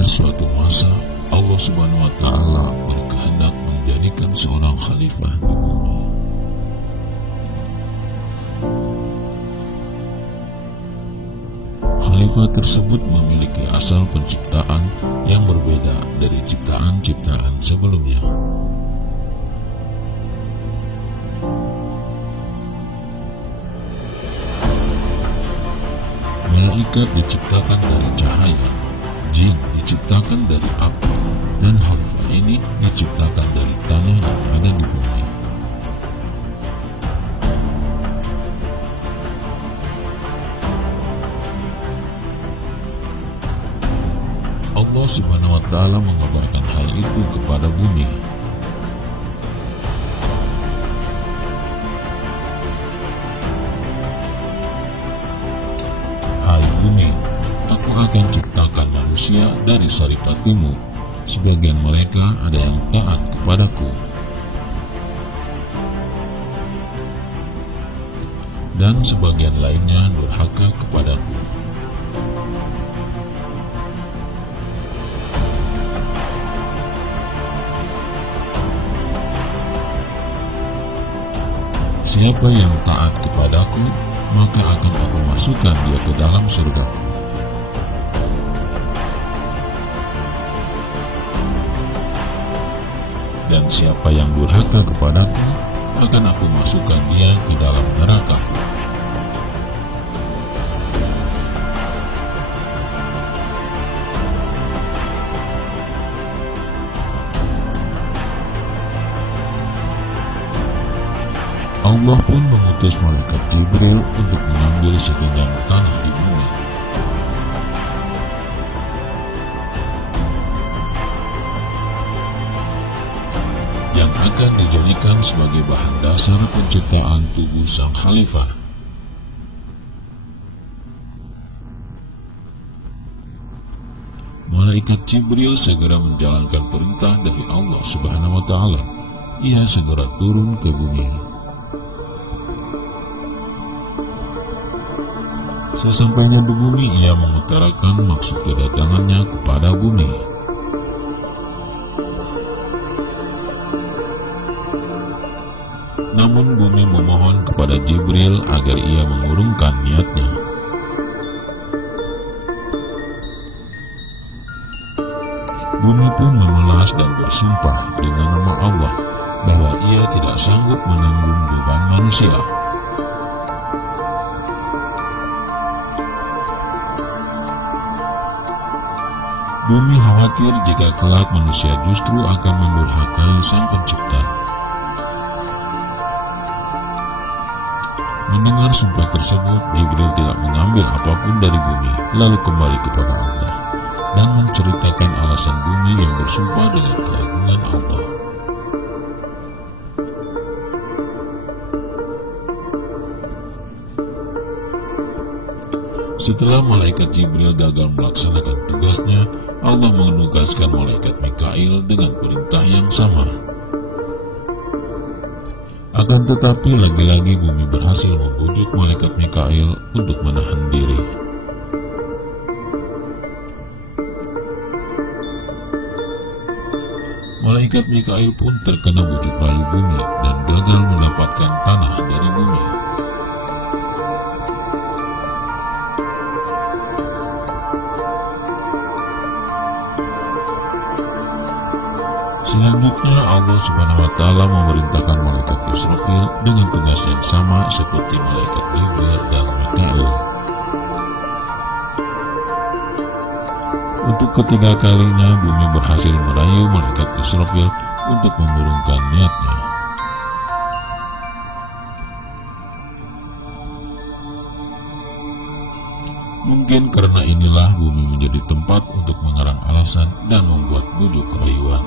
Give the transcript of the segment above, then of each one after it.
Pada suatu masa, Allah Subhanahu wa Ta'ala berkehendak menjadikan seorang khalifah di bumi. Khalifah tersebut memiliki asal penciptaan yang berbeda dari ciptaan-ciptaan sebelumnya. Malaikat diciptakan dari cahaya, jin diciptakan dari api, dan khalifah ini diciptakan dari tanah yang ada di bumi. Allah Subhanahu wa Ta'ala mengabarkan hal itu kepada bumi. Hai bumi, aku akan ciptakan manusia dari saripatimu. Sebagian mereka ada yang taat kepadaku, dan sebagian lainnya durhaka kepadaku. Siapa yang taat kepadaku, maka akan aku masukkan dia ke dalam surgaku. Dan siapa yang durhaka kepadaku, akan aku masukkan dia ke dalam neraka-Ku. Allah pun mengutus malaikat Jibril untuk mengambil segenggam tanah di bumi. Yang akan dijadikan sebagai bahan dasar penciptaan tubuh sang khalifah. Malaikat Jibril segera menjalankan perintah dari Allah Subhanahu wa Ta'ala. Ia segera turun ke bumi. Sesampainya di bumi, ia mengutarakan maksud kedatangannya kepada bumi. Namun bumi memohon kepada Jibril agar ia mengurungkan niatnya. Bumi pun memelas dan bersumpah dengan nama Allah bahwa ia tidak sanggup menanggung beban manusia. Bumi khawatir jika kelak manusia justru akan mendurhakai Sang Pencipta. Mendengar sumpah tersebut, Jibril tidak mengambil apapun dari bumi, lalu kembali kepada Allah dan menceritakan alasan bumi yang bersumpah dengan keagungan Allah. Setelah malaikat Jibril gagal melaksanakan tugasnya, Allah menugaskan malaikat Mikail dengan perintah yang sama. Akan tetapi lagi-lagi bumi berhasil membujuk malaikat Mikail untuk menahan diri. Malaikat Mikail pun terkena bujuk rayu bumi dan gagal mendapatkan tanah dari bumi. Selanjutnya Allah Subhanahu wa Ta'ala memerintahkan malaikat Israfil dengan tugas yang sama seperti malaikat Jibril dan Mikail. Untuk ketiga kalinya bumi berhasil merayu malaikat Israfil untuk menurunkan niatnya. Mungkin karena inilah bumi menjadi tempat untuk mengarang alasan dan membuat bujuk rayuan.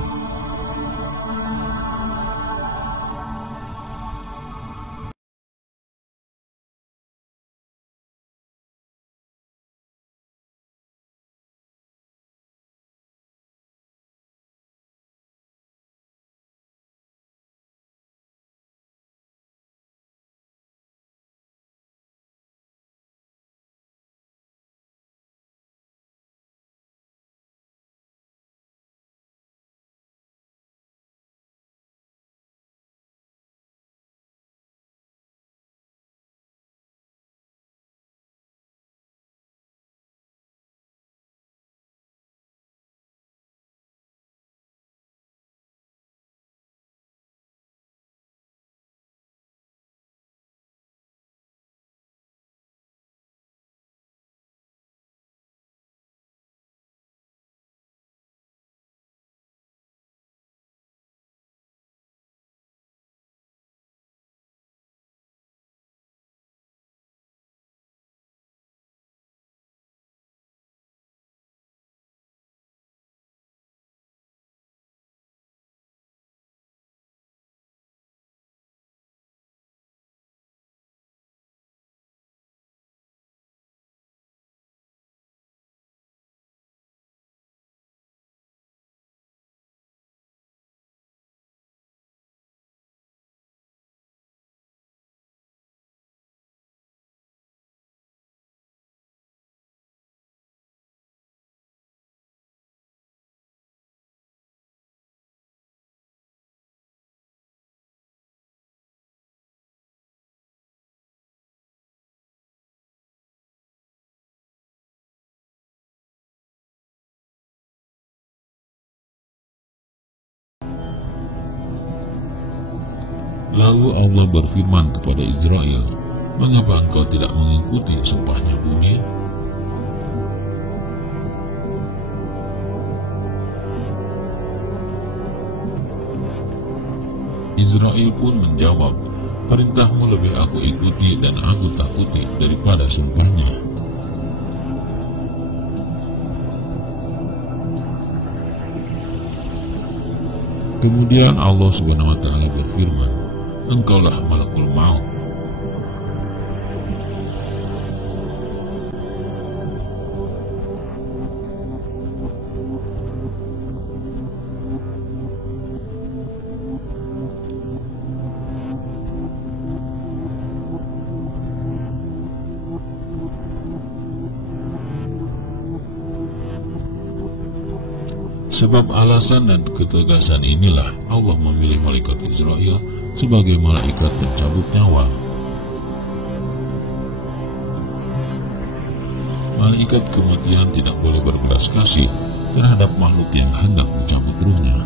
Lalu Allah berfirman kepada Israel, "Mengapa engkau tidak mengikuti sumpahnya bumi?" Israel pun menjawab, "Perintahmu lebih aku ikuti dan aku takuti daripada sumpahnya." Kemudian Allah SWT berfirman, "Engkaulah malakul maut." Sebab alasan dan ketegasan inilah Allah memilih malaikat Israel sebagai malaikat pencabut nyawa. Malaikat kematian tidak boleh berbelas kasih terhadap makhluk yang hendak mencabut ruhnya.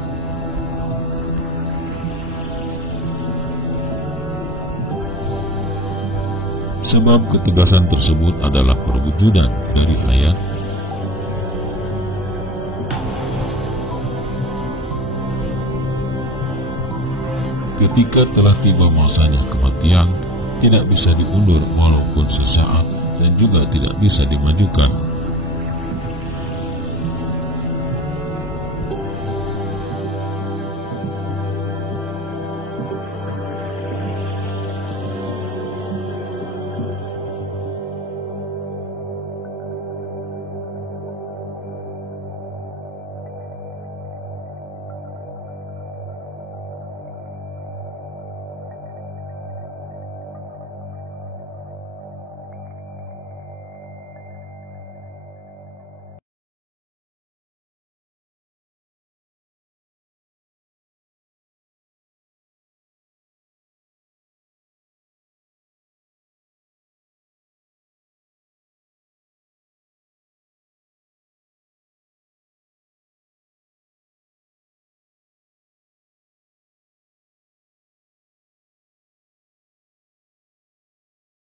Sebab ketegasan tersebut adalah perwujudan dari ayat, "Ketika telah tiba masanya kematian, tidak bisa diundur walaupun sesaat dan juga tidak bisa dimajukan."